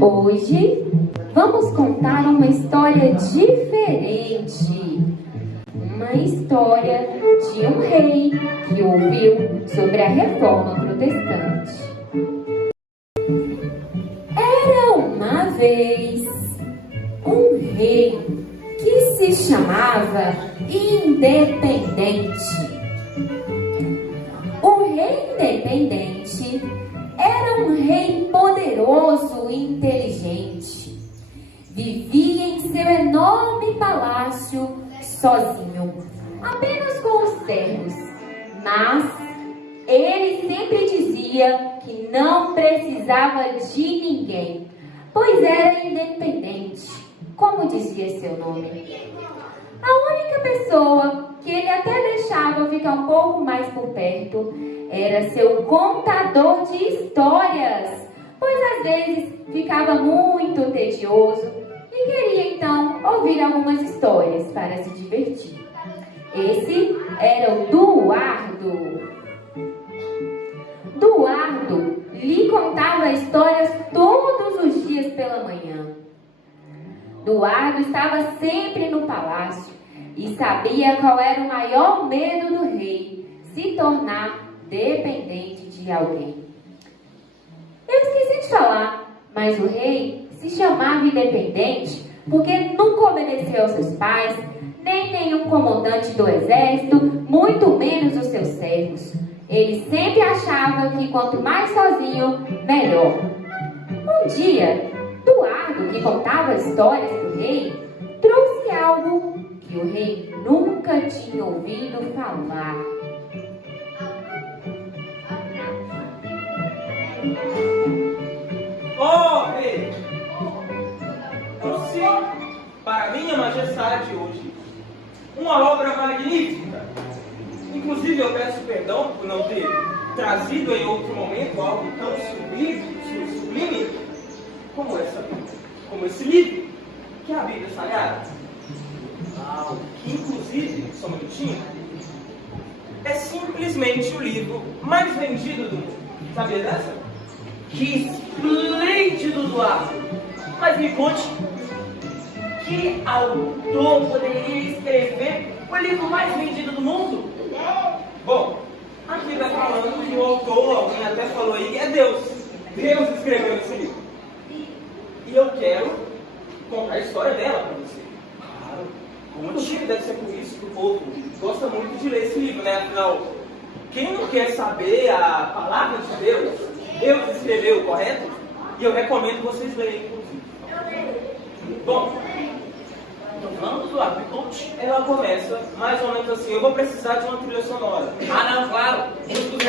Hoje vamos contar uma história diferente. Uma história de um rei que ouviu sobre a reforma protestante. Era uma vez um rei que se chamava Independente. O rei Independente era um rei poderoso e inteligente. Vivia em seu enorme palácio sozinho, apenas com os servos. Mas ele sempre dizia que não precisava de ninguém, pois era independente, como dizia seu nome. A única pessoa que ele até deixava ficar um pouco mais por perto era seu contador de histórias, pois às vezes ficava muito tedioso e queria então ouvir algumas histórias para se divertir. Esse era o Duardo. Duardo lhe contava histórias todos os dias pela manhã. Duardo estava sempre no palácio e sabia qual era o maior medo do rei: se tornar dependente de alguém. Eu esqueci de falar, mas o rei se chamava Independente porque nunca obedeceu aos seus pais, nem nenhum comandante do exército, muito menos os seus servos. Ele sempre achava que quanto mais sozinho, melhor. Um dia, Duardo, que contava histórias do rei, trouxe algo que o rei nunca tinha ouvido falar. Oh, rei! Trouxe para minha majestade hoje uma obra magnífica. Inclusive, eu peço perdão por não ter trazido em outro momento algo tão sublime como esse livro, que é a Bíblia Sagrada. Que inclusive, só um minutinho, é simplesmente o livro mais vendido do mundo. Sabia dessa? Que esplêndido, Duardo! Mas me conte, que autor poderia escrever o livro mais vendido do mundo? Bom, aqui vai falando que o autor, alguém até falou aí, é Deus. Deus escreveu esse livro. E eu quero contar a história dela para você. Claro. O motivo deve ser por isso que o povo gosta muito de ler esse livro, né? Afinal, quem não quer saber a palavra de Deus, Deus escreveu, correto? E eu recomendo vocês lerem, inclusive. Bom, Vamos, Duardo, me conte. ela começa mais ou menos assim. Eu vou precisar de uma trilha sonora. Não, claro. R$5.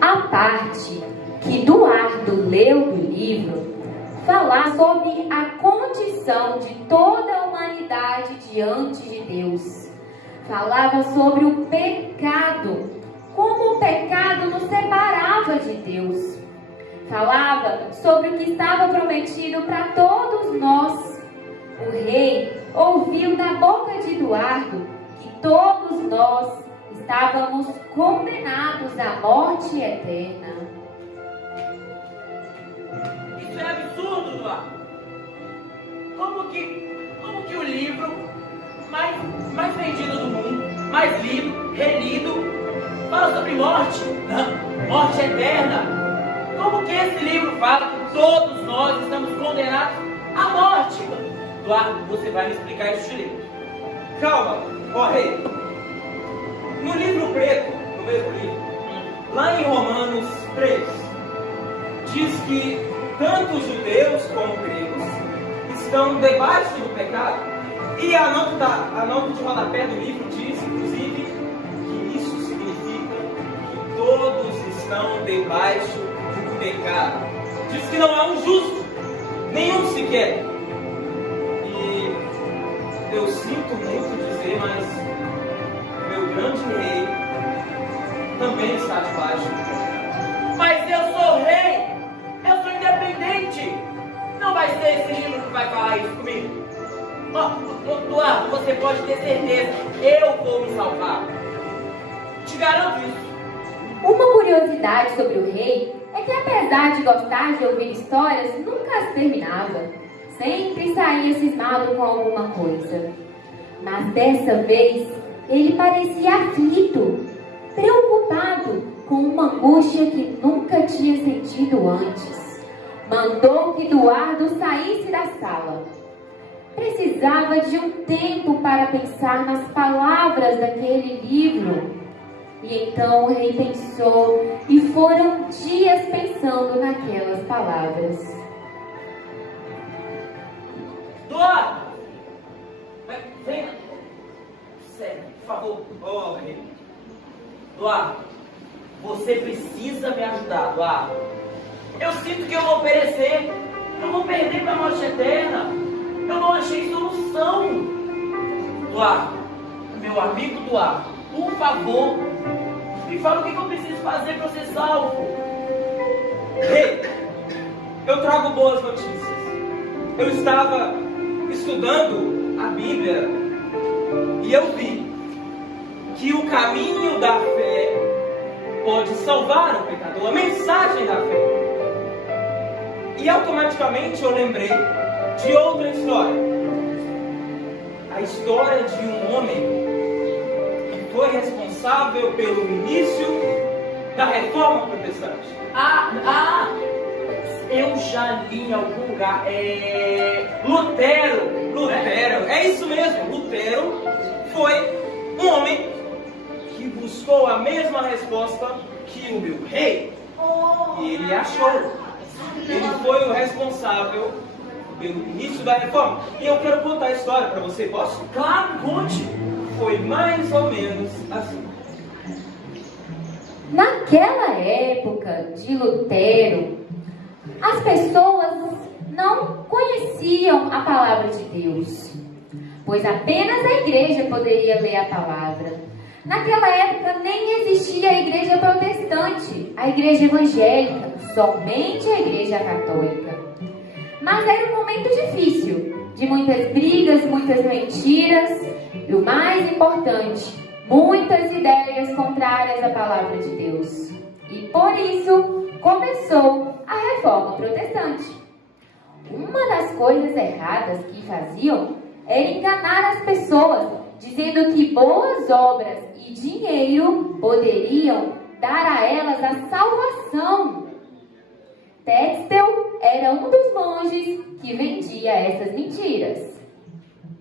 A parte que Duardo leu do livro fala sobre a condição de toda a humanidade diante de Deus. Falava sobre o pecado, como o pecado nos separava de Deus. Falava sobre o que estava prometido para todos nós. O rei ouviu da boca de Duardo que todos nós estávamos condenados à morte eterna. Isso é absurdo, Duardo. Como que o livro mais vendido do mundo, mais lido, relido, fala sobre morte? Morte eterna. Como que esse livro fala que todos nós estamos condenados à morte? Duardo, você vai me explicar isso direito. Calma, ó rei. No livro preto, no mesmo livro, lá em Romanos 3, diz que tanto os judeus como os gregos estão debaixo do pecado. E a nota de rodapé do livro diz, inclusive, que isso significa que todos estão debaixo do pecado. Diz que não há um justo, nenhum sequer. E eu sinto muito dizer, mas meu grande rei também está debaixo do pecado. Mas eu sou rei, eu sou independente. Não vai ser esse livro que vai falar isso comigo. Duardo, você pode ter certeza, eu vou me salvar. Te garanto isso. O verdade sobre o rei é que, apesar de gostar de ouvir histórias, nunca as terminava. Sempre saía cismado com alguma coisa. Mas dessa vez, ele parecia aflito, preocupado, com uma angústia que nunca tinha sentido antes. Mandou que Eduardo saísse da sala. Precisava de um tempo para pensar nas palavras daquele livro. E então o rei pensou, e foram dias pensando naquelas palavras. Eduardo! Vem! Sério, por favor. Oh, rei. Eduardo, você precisa me ajudar, Eduardo. Eu sinto que eu vou perecer. Eu vou perder para a morte eterna. Eu não achei solução. Eduardo, meu amigo Eduardo, por favor, me fala o que eu preciso fazer para ser salvo. Rei, eu trago boas notícias. Eu estava estudando a Bíblia e eu vi que o caminho da fé pode salvar o pecador, a mensagem da fé. E automaticamente eu lembrei de outra história. A história de um homem que foi responsável pelo início da Reforma Protestante. Eu já li em algum lugar. Lutero. Lutero, é isso mesmo. Lutero foi um homem que buscou a mesma resposta que o meu rei. E ele achou. Ele foi o responsável pelo início da reforma. E eu quero contar a história para você, posso? Claro, conte. Foi mais ou menos assim. Naquela época de Lutero, as pessoas não conheciam a palavra de Deus, pois apenas a igreja poderia ler a palavra. Naquela época nem existia a igreja protestante, a igreja evangélica, somente a igreja católica. Mas era um momento difícil, de muitas brigas, muitas mentiras e o mais importante, muitas ideias contrárias à palavra de Deus. E por isso começou a Reforma Protestante. Uma das coisas erradas que faziam era enganar as pessoas, dizendo que boas obras e dinheiro poderiam dar a elas a salvação. Tetzel era um dos monges que vendia essas mentiras.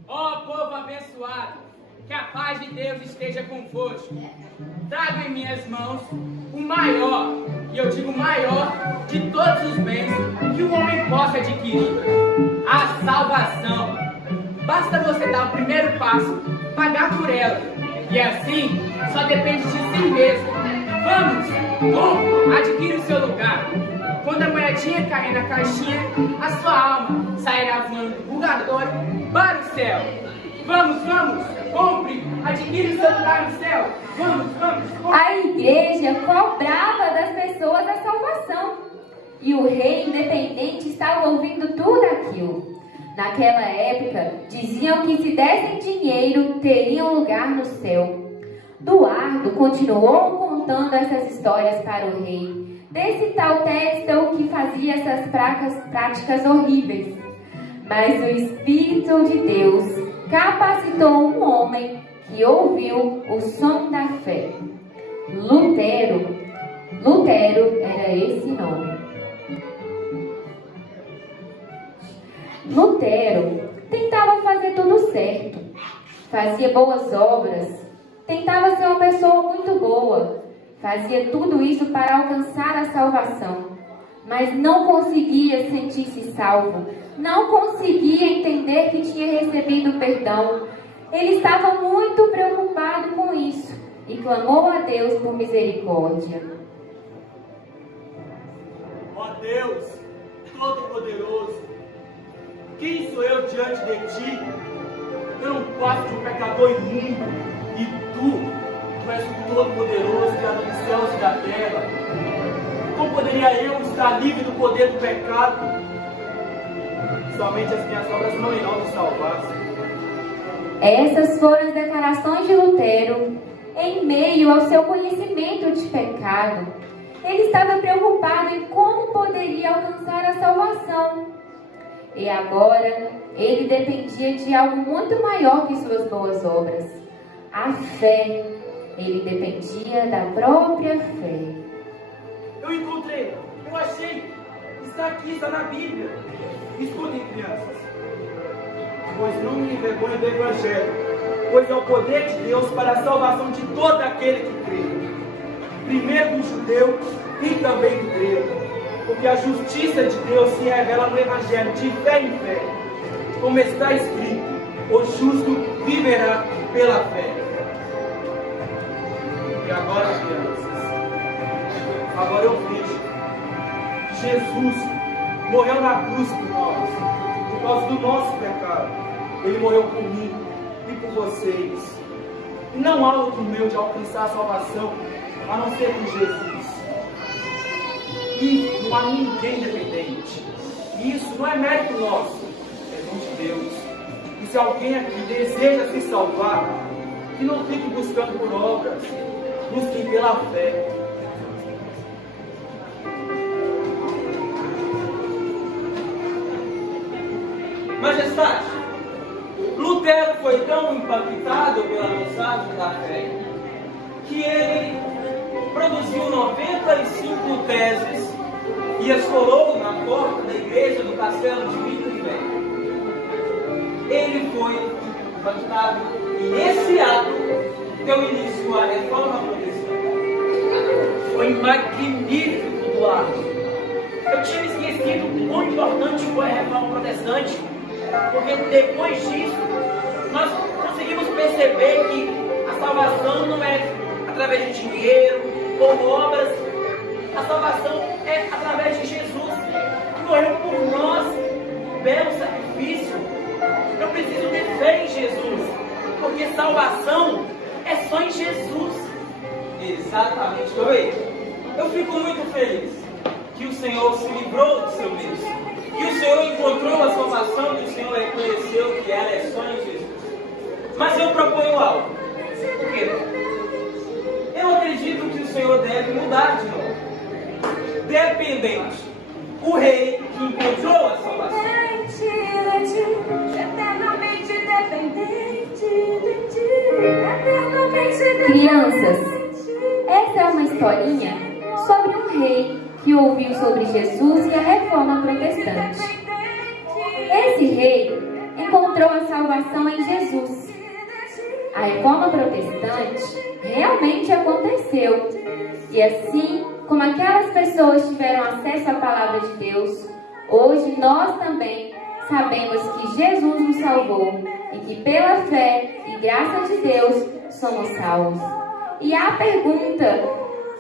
Ó povo abençoado, que a paz de Deus esteja convosco. Trago em minhas mãos o maior, e eu digo maior, de todos os bens que o homem possa adquirir: a salvação. Basta você dar o primeiro passo, pagar por ela, e assim só depende de si mesmo. Vamos, adquire o seu lugar. Quando a moedinha cair na caixinha, a sua alma sairá voando do purgatório para o céu. Vamos, compre, adquire o seu lugar no céu. Vamos. A igreja cobrava das pessoas a salvação. E o rei independente estava ouvindo tudo aquilo. Naquela época, diziam que se dessem dinheiro, teriam lugar no céu. Eduardo continuou contando essas histórias para o rei, desse tal Tetzel que fazia essas práticas horríveis. Mas o Espírito de Deus capacitou um homem que ouviu o som da fé. Lutero era esse nome. Lutero tentava fazer tudo certo, fazia boas obras, tentava ser uma pessoa muito boa, fazia tudo isso para alcançar a salvação, mas não conseguia sentir-se salvo, não conseguia entender que tinha recebido perdão. Ele estava muito preocupado com isso e clamou a Deus por misericórdia. Ó Deus, Todo-Poderoso, quem sou eu diante de ti? Eu não passo de um pecador imundo, e tu és o Todo-Poderoso, Criador dos céus e da terra. Como poderia eu estar livre do poder do pecado? Somente as minhas obras não irão me salvar. Essas foram as declarações de Lutero em meio ao seu conhecimento de pecado. ele estava preocupado em como poderia alcançar a salvação. E agora, ele dependia de algo muito maior que suas boas obras. A fé. Ele dependia da própria fé. Eu encontrei, eu achei. Está aqui, está na Bíblia. Escutem, crianças. Pois não me envergonhe do Evangelho, pois é o poder de Deus para a salvação de todo aquele que crê. Primeiro do judeu e também do grego. Porque a justiça de Deus se revela no Evangelho de fé em fé. Como está escrito, o justo viverá pela fé. E agora, crianças, agora eu vejo. Jesus morreu na cruz por nós, por causa do nosso pecado. Ele morreu por mim e por vocês. E não há outro meio de alcançar a salvação a não ser por Jesus. E não há ninguém dependente. E isso não é mérito nosso, é dom de Deus. E se alguém aqui deseja se salvar, que não fique buscando por obras, busque pela fé. Majestade, Lutero foi tão impactado pela mensagem da fé que ele produziu 95 teses e as colou na porta da igreja do castelo de Wittenberg. Ele foi impactado e nesse ato deu início à reforma protestante. Foi magnífico, Eduardo. Eu tinha esquecido quão importante foi a reforma protestante, porque depois disso nós conseguimos perceber que a salvação não é através de dinheiro ou obras. A salvação é através de Jesus, que morreu por nós, belo sacrifício. Eu preciso ter fé em Jesus, porque salvação é só em Jesus. Exatamente, eu fico muito feliz que o Senhor se livrou do seu medo, que o Senhor encontrou a salvação, que o Senhor reconheceu que ela é só em Jesus. Mas eu proponho algo. Por quê? Eu acredito que o Senhor deve mudar de novo. Dependente. O rei que encontrou a salvação. Crianças, essa é uma historinha sobre um rei que ouviu sobre Jesus e a reforma protestante. Esse rei encontrou a salvação em Jesus. A reforma protestante realmente aconteceu. E assim como aquelas pessoas tiveram acesso à palavra de Deus, hoje nós também sabemos que Jesus nos salvou e que pela fé e graça de Deus somos salvos. E a pergunta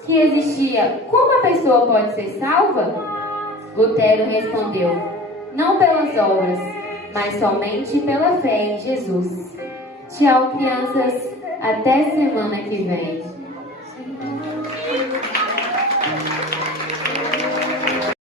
que existia: como a pessoa pode ser salva? Lutero respondeu: não pelas obras, mas somente pela fé em Jesus. Tchau, crianças. Até semana que vem.